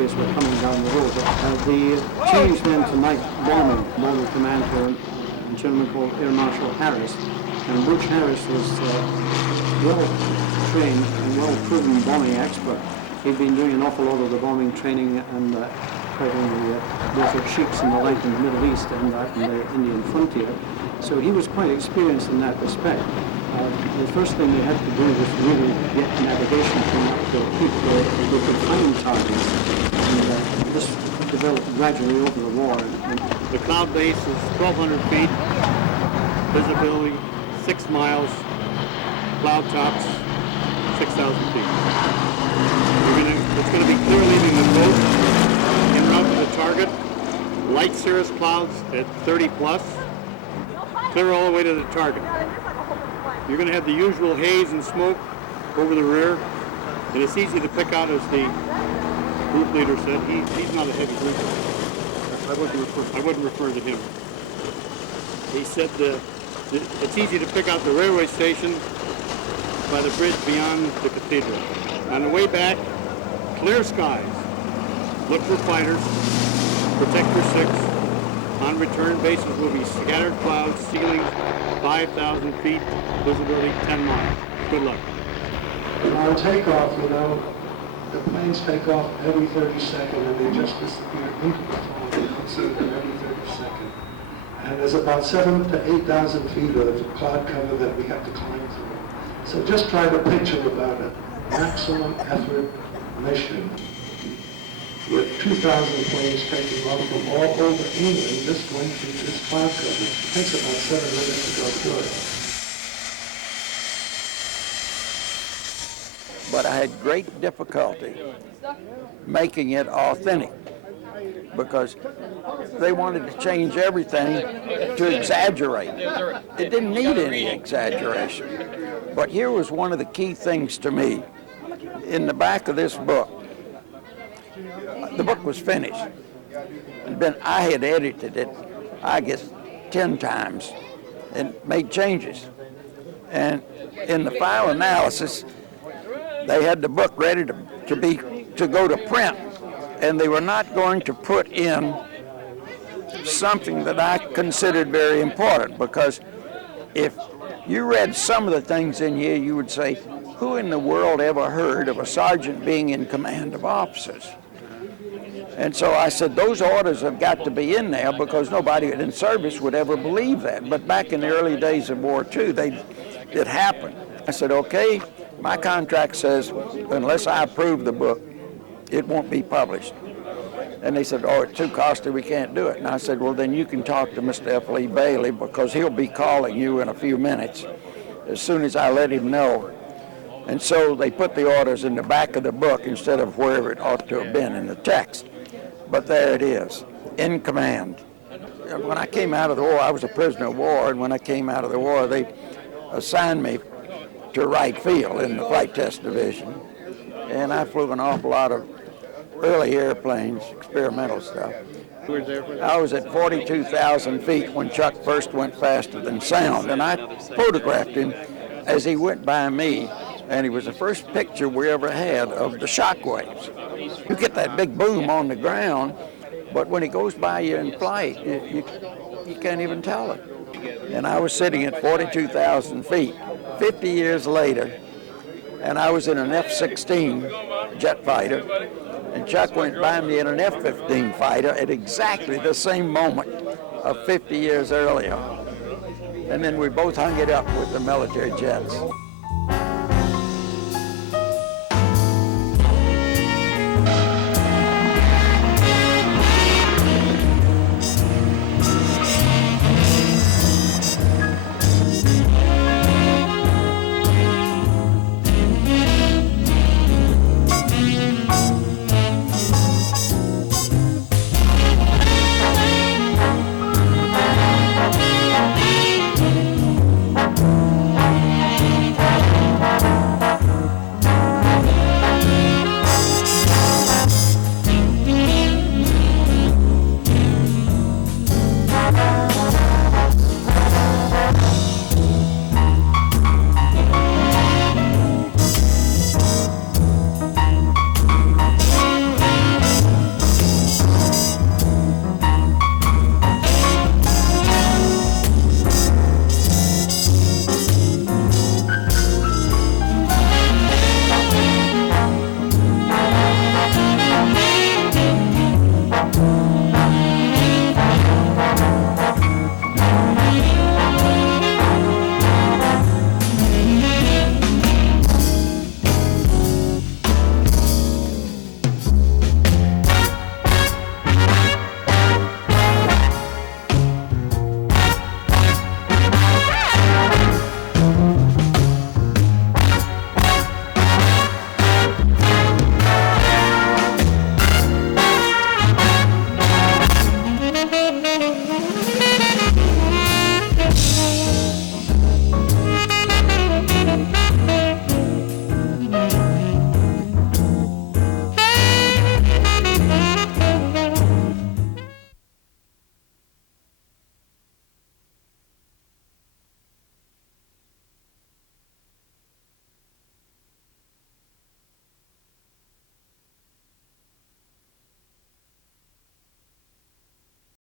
Soviets were coming down the road. The change then to night bombing command to a gentleman called Air Marshal Harris. And Butch Harris was well-trained and well-proven bombing expert. He'd been doing an awful lot of the bombing training and fighting the desert sheiks and the like in the Middle East and in the Indian frontier. So he was quite experienced in that respect. The first thing they had to do was really get navigation from to people who could find targets. And this developed gradually over the war. The cloud base is 1,200 feet, visibility 6 miles, cloud tops 6,000 feet. It's going to be clear leaving the boat en route to the target. Light cirrus clouds at 30 plus, clear all the way to the target. You're going to have the usual haze and smoke over the rear, and it's easy to pick out, as the group leader said. He's not a heavy grouper. I wouldn't refer to him. He said it's easy to pick out the railway station by the bridge beyond the cathedral. On the way back, clear skies. Look for fighters. Protect your 6. On return, bases will be scattered clouds, ceilings 5,000 feet, visibility 10 miles. Good luck. On takeoff, the planes take off every 30 seconds and they just disappear into the fog. You don't see them every 30 seconds. And there's about 7,000 to 8,000 feet of cloud cover that we have to climb through. So just try to picture about a maximum effort mission with 2,000 planes taking off from all over England, just going through this cloud cover. It takes about 7 minutes to go through it. But I had great difficulty making it authentic because they wanted to change everything to exaggerate. It didn't need any exaggeration. But here was one of the key things to me. In the back of this book, the book was finished. I had edited it, I guess, 10 times and made changes. And in the final analysis, they had the book ready to go to print, and they were not going to put in something that I considered very important, because if you read some of the things in here, you would say, who in the world ever heard of a sergeant being in command of officers? And so I said, those orders have got to be in there because nobody in service would ever believe that. But back in the early days of War II, it happened. I said, okay, my contract says unless I approve the book, it won't be published. And they said, oh, it's too costly, we can't do it. And I said, well, then you can talk to Mr. F. Lee Bailey because he'll be calling you in a few minutes as soon as I let him know. And so they put the orders in the back of the book instead of wherever it ought to have been in the text. But there it is, in command. When I came out of the war, I was a prisoner of war, and when I came out of the war, they assigned me to right field in the flight test division. And I flew an awful lot of early airplanes, experimental stuff. I was at 42,000 feet when Chuck first went faster than sound, and I photographed him as he went by me, and he was the first picture we ever had of the shock waves. You get that big boom on the ground, but when he goes by you in flight, you can't even tell it. And I was sitting at 42,000 feet, 50 years later, and I was in an F-16 jet fighter, and Chuck went by me in an F-15 fighter at exactly the same moment of 50 years earlier. And then we both hung it up with the military jets.